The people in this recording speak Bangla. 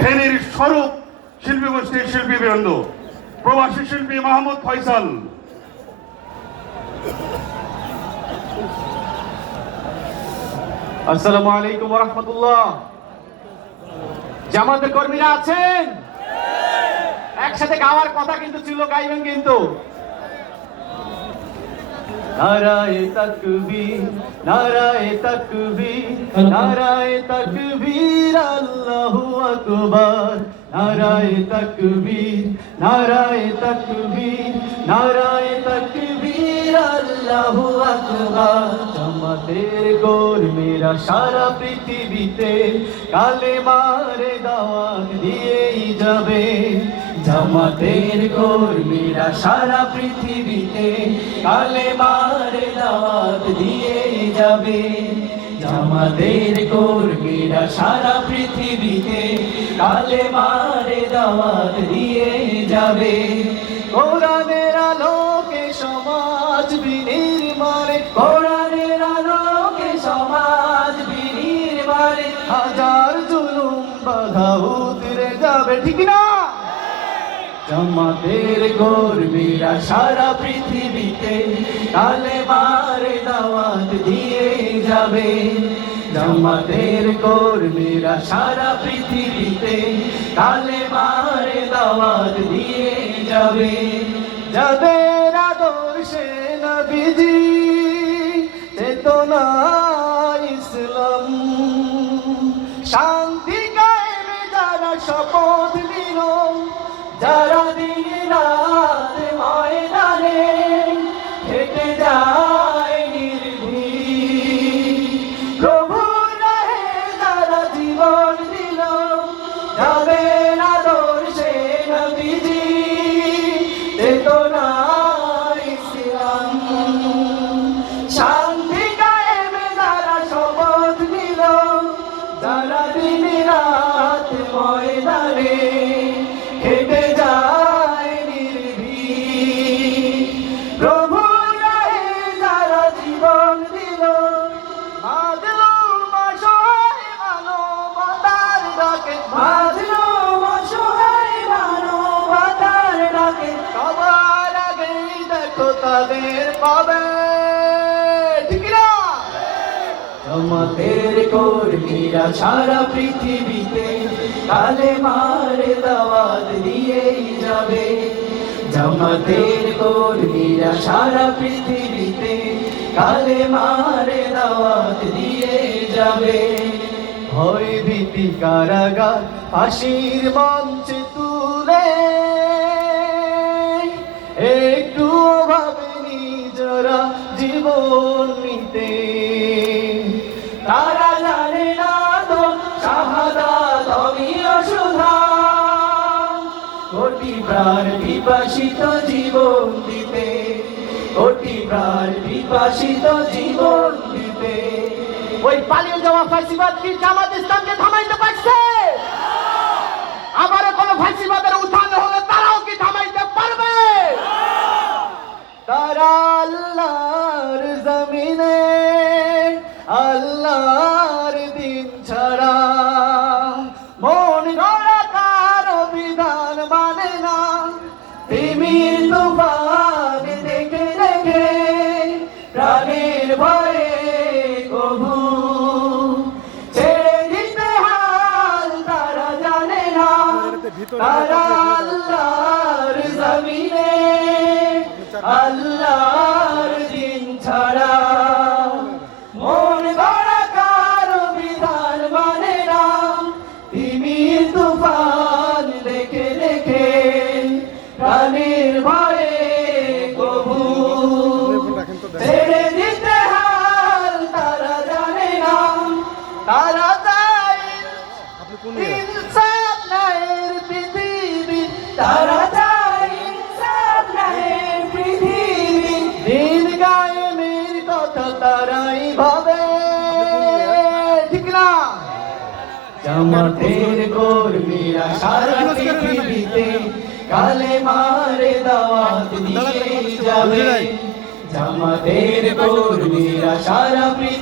ফেনীর স্বরূপ শিল্পী গোষ্ঠীর শিল্পীবৃন্দ, প্রবাসী শিল্পী মাহমুদ ফয়সাল। আসসালামু আলাইকুম ওয়া রাহমাতুল্লাহ। জামাতের কর্মীরা আছেন? একসাথে গাওয়ার কথা কিন্তু ছিল, গাইবেন কিন্তু। নারায়ে তাকবীর, নারায়ে তাকবীর, নারায়ে তাকবীর, আল্লাহু আকবার। নারায়ে তাকবীর, নারায়ে তাকবীর, নারায়ে তাকবীর, আল্লাহু আকবার। জামাতের কর্মীরা সারা পৃথিবীতে কালেমার দাওয়াত দিয়েই যাবে। জামাতের কর্মীরা সারা পৃথিবীতে কালেমার দাওয়াত দিয়েই যাবে। জামাতের কর্মীরা সারা পৃথিবীতে কালেমার দাওয়াত দিয়েই যাবে। কোরআনের আলোকে সমাজ বিনির্মাণে, কোরআনের আলোকে সমাজ বিনির্মাণে হাজার জুলুম বাধা উতরে যাবে, ঠিক না? জামাতের কর্মীরা সারা পৃথিবীতে কালেমার দাওয়াত দিয়ে যাবে। জামাতের কর্মীরা সারা পৃথিবীতে কালেমার দাওয়াত দিয়ে যাবে। যাদের আদর্শে নবীজি চেতনা ইসলাম, শান্তি কায়েমে যারা শপথ নিল, যারা দিন রাত ময়দানে হেঁটে যায় নির্ভীক, প্রভুর রাহে যারা জীবন দিল, যাদের আদর্শে নবীজি চেতনা ইসলাম, শান্তি কায়েমে যারা শপথ নিল, যারা দিন রাত ময়দানে হেঁটে যায় নির্ভীক, প্রভুর রাহে যারা জীবন দিল, মাজলুম অসহায় মানবতার ডাকে, মাজলুম অসহায় মানবতার ডাকে সবার আগেই দেখো তাদের পাবে, ঠিক না? জামাতের কর্মীরা সারা পৃথিবীতে কালেমার দাওয়াত দিয়েই যাবে। জামাতের কর্মীরা সারা পৃথিবীতে কালেমার দাওয়াত দিয়েই যাবে। ভয় ভীতি কারাগার ফাঁসির মঞ্চে তুলে একটু ভাবেনি যারা জীবন নিতে, তারা জানে না তো শাহাদাত অমীয় সুধা, কোটি প্রাণ বিপাসিত জীবন দিতে, কোটি প্রাণ বিপাসিত জীবন দিতে। ওই পালিয়ে যাওয়া ফাঁসিবাদ কি জামাত ইসলামকে থামাইতে পারছে? আবারও কোন ফাঁসিবাদের উত্থান হলে তারাও কি থামাইতে পারবে? তারা আল্লাহর জমিনে আল্লাহর দিন ছাড়া মন গড়া কারো বিধান মানে না। তিমির তুফান দেখে দেখে প্রাণের ভয়ে কবু ছেড়ে দিতে হাল তারা জানে না। তারা আল্লাহর জমিনে আল্লাহর দিন ছাড়া মন গড়া কারো বিধান মানে না। তিমির তুফান দেখে দেখে প্রাণের ভয়ে কবু ছেড়ে দিতে হাল তারা জানে না। তারা চায় ইনসাফ নায়ের পৃথিবী, তারা চায় ইনসাফ নায়ের পৃথিবী, দিন কায়েমের কথা তারাই ভাবে, ঠিক না? জামাতের কর্মীরা সারা পৃথিবীতে কালেমার দাওয়াত দিয়ে যাবে। জামাতের কর্মীরা সারা পৃথিবী